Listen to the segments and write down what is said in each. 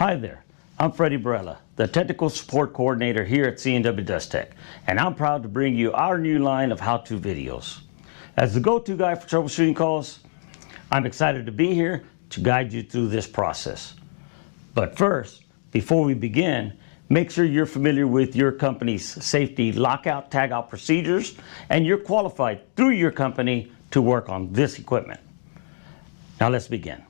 Hi there, I'm Freddie Barella, the Technical Support Coordinator here at C&W DustTech, and I'm proud to bring you our new line of how-to videos. As the go-to guy for troubleshooting calls, I'm excited to be here to guide you through this process. But first, before we begin, make sure you're familiar with your company's safety lockout tagout procedures and you're qualified through your company to work on this equipment. Now let's begin.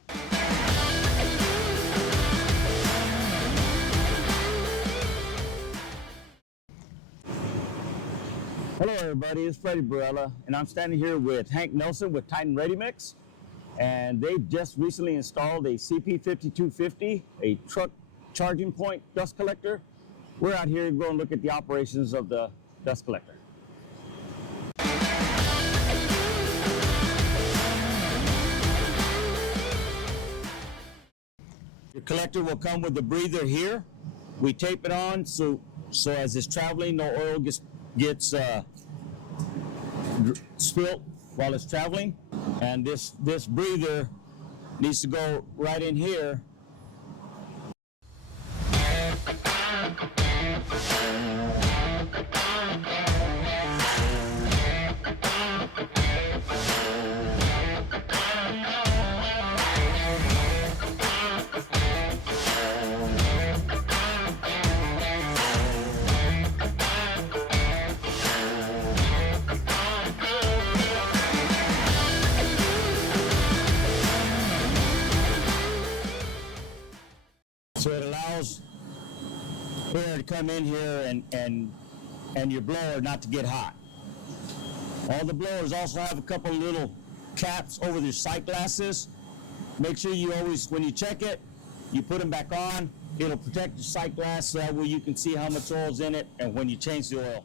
Hello everybody, it's Freddie Barella, and I'm standing here with Hank Nelson with Titan Ready Mix, and they've just recently installed a CP5250, a truck charging point dust collector. We're out here to go and look at the operations of the dust collector. Your collector will come with the breather here. We tape it on so as it's traveling, no oil gets spilt while it's traveling, and this breather needs to go right in here. So it allows air to come in here and your blower not to get hot. All the blowers also have a couple little caps over their sight glasses. Make sure you always, when you check it, you put them back on. It'll protect your sight glass so that way you can see how much oil's in it and when you change the oil.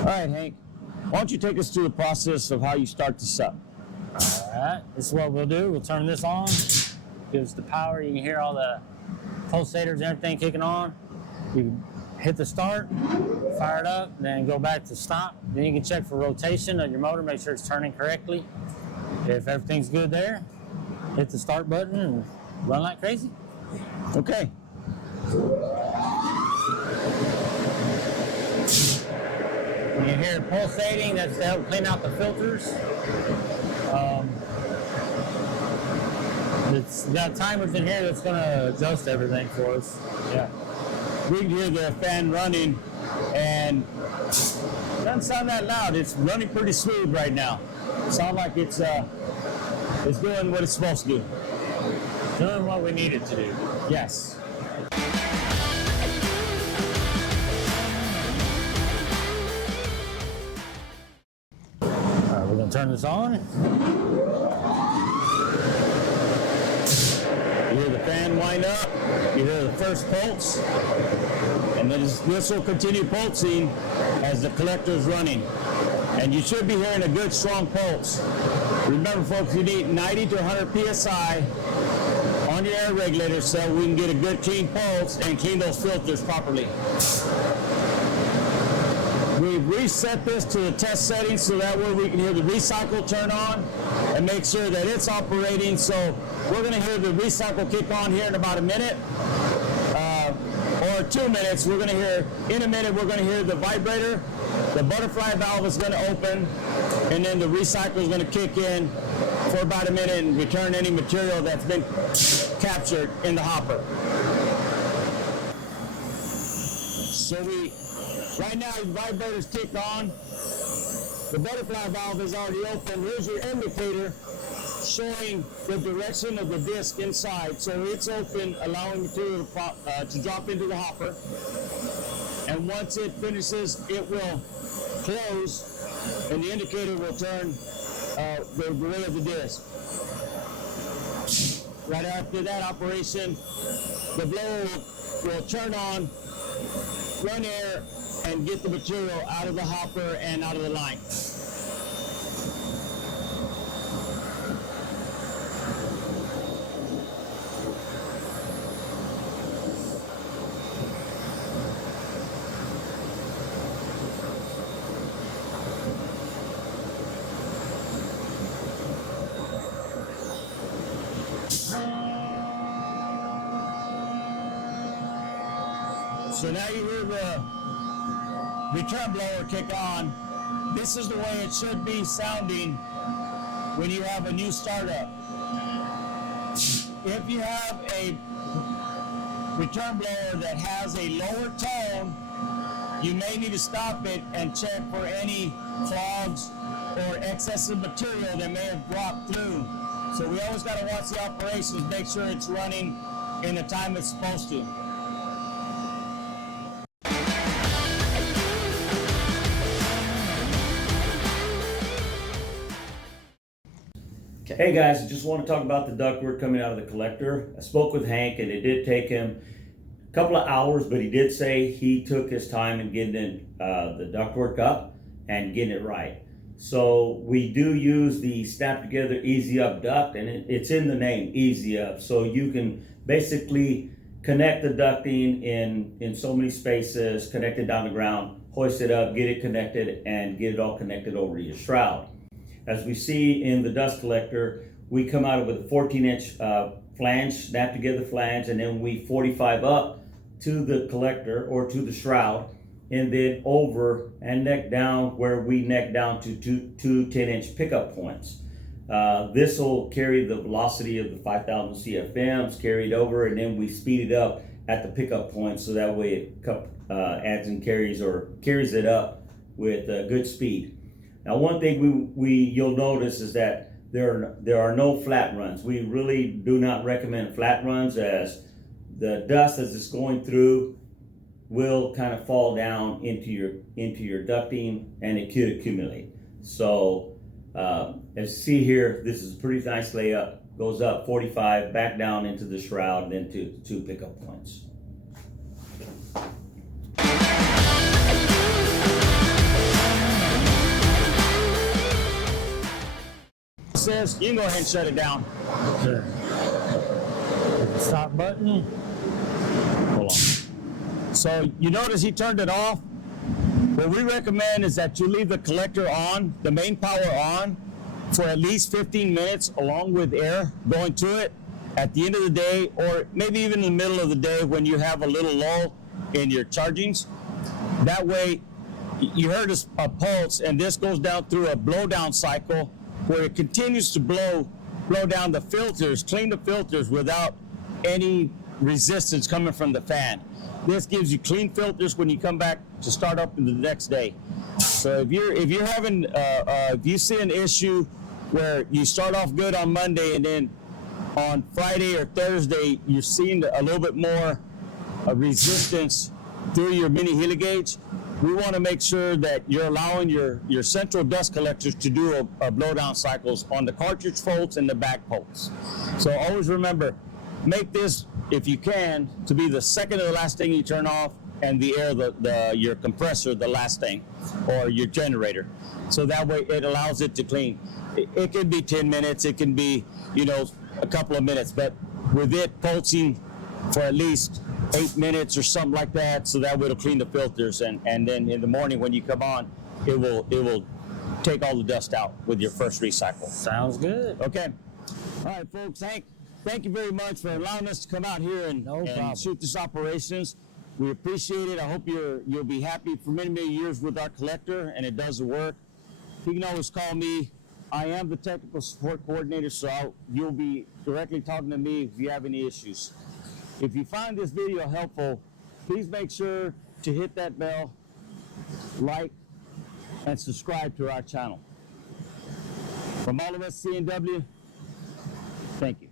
All right, Hank. Why don't you take us through the process of how you start this up? All right, this is what we'll do. We'll turn this on, gives the power. You can hear all the pulsators and everything kicking on. You hit the start, fire it up, then go back to stop. Then you can check for rotation of your motor, make sure it's turning correctly. If everything's good there, hit the start button and run like crazy. Okay. You hear it pulsating, that's to help clean out the filters. It's got timers in here that's going to adjust everything for us. Yeah. We can hear the fan running, and it doesn't sound that loud. It's running pretty smooth right now. It sounds like it's doing what it's supposed to do. Doing what we need it to do. Yes. All right, we're going to turn this on. You hear the fan wind up, you hear the first pulse, and then this will continue pulsing as the collector is running. And you should be hearing a good strong pulse. Remember folks, you need 90 to 100 PSI on your air regulator so we can get a good clean pulse and clean those filters properly. We've reset this to the test settings so that way we can hear the recycle turn on and make sure that it's operating. So we're going to hear the recycle kick on here in about a minute or 2 minutes. We're going to hear, in a minute, we're going to hear the vibrator, the butterfly valve is going to open, and then the recycle is going to kick in for about a minute and return any material that's been captured in the hopper. So right now, the vibrator's kicked on. The butterfly valve is already open. Here's your indicator showing the direction of the disc inside. So it's open, allowing material to drop into the hopper. And once it finishes, it will close, and the indicator will turn the way of the disc. Right after that operation, the blower will turn on, run air, and get the material out of the hopper and out of the line. So now you hear the return blower kick on. This is the way it should be sounding when you have a new startup. If you have a return blower that has a lower tone, you may need to stop it and check for any clogs or excessive material that may have dropped through. So we always got to watch the operations, make sure it's running in the time it's supposed to. Hey guys, I just want to talk about the ductwork coming out of the collector. I spoke with Hank and it did take him a couple of hours, but he did say he took his time in getting the ductwork up and getting it right. So we do use the snap together easy up duct, and it's in the name, easy up. So you can basically connect the ducting in so many spaces, connect it down the ground, hoist it up, get it connected, and get it all connected over to your shroud. As we see in the dust collector, we come out with a 14-inch flange, snap together flange, and then we 45 up to the collector or to the shroud, and then over and neck down where we neck down to two 10-inch pickup points. This will carry the velocity of the 5,000 CFMs, carry it over, and then we speed it up at the pickup point so that way it adds and carries it up with good speed. Now, one thing you'll notice is that there are no flat runs. We really do not recommend flat runs, as the dust as it's going through will kind of fall down into your ducting and it could accumulate. So as you see here, this is a pretty nice layup. Goes up 45, back down into the shroud, and then to two pickup points. Says you can go ahead and shut it down. Okay. Stop button. Hold on. So you notice he turned it off. What we recommend is that you leave the collector on, the main power on, for at least 15 minutes along with air going to it at the end of the day, or maybe even in the middle of the day when you have a little lull in your chargings. That way you heard a pulse, and this goes down through a blow down cycle where it continues to blow down the filters, clean the filters without any resistance coming from the fan. This gives you clean filters when you come back to start up the next day. So if you see an issue where you start off good on Monday and then on Friday or Thursday you're seeing a little bit more resistance through your mini heligauge, we want to make sure that you're allowing your central dust collectors to do a blow down cycles on the cartridge bolts and the back bolts. So always remember, make this, if you can, to be the second to the last thing you turn off, and the air, your compressor, the last thing, or your generator. So that way it allows it to clean. It can be 10 minutes, it can be, a couple of minutes, but with it pulsing for at least 8 minutes or something like that, so that way it'll clean the filters, and then in the morning when you come on, it will take all the dust out with your first recycle. Sounds good. Okay. All right, folks. Thank you very much for allowing us to come out here and shoot this operations. We appreciate it. I hope you'll be happy for many, many years with our collector, and it does the work. You can always call me. I am the technical support coordinator, so you'll be directly talking to me if you have any issues. If you find this video helpful, please make sure to hit that bell, like, and subscribe to our channel. From all of us, C&W, thank you.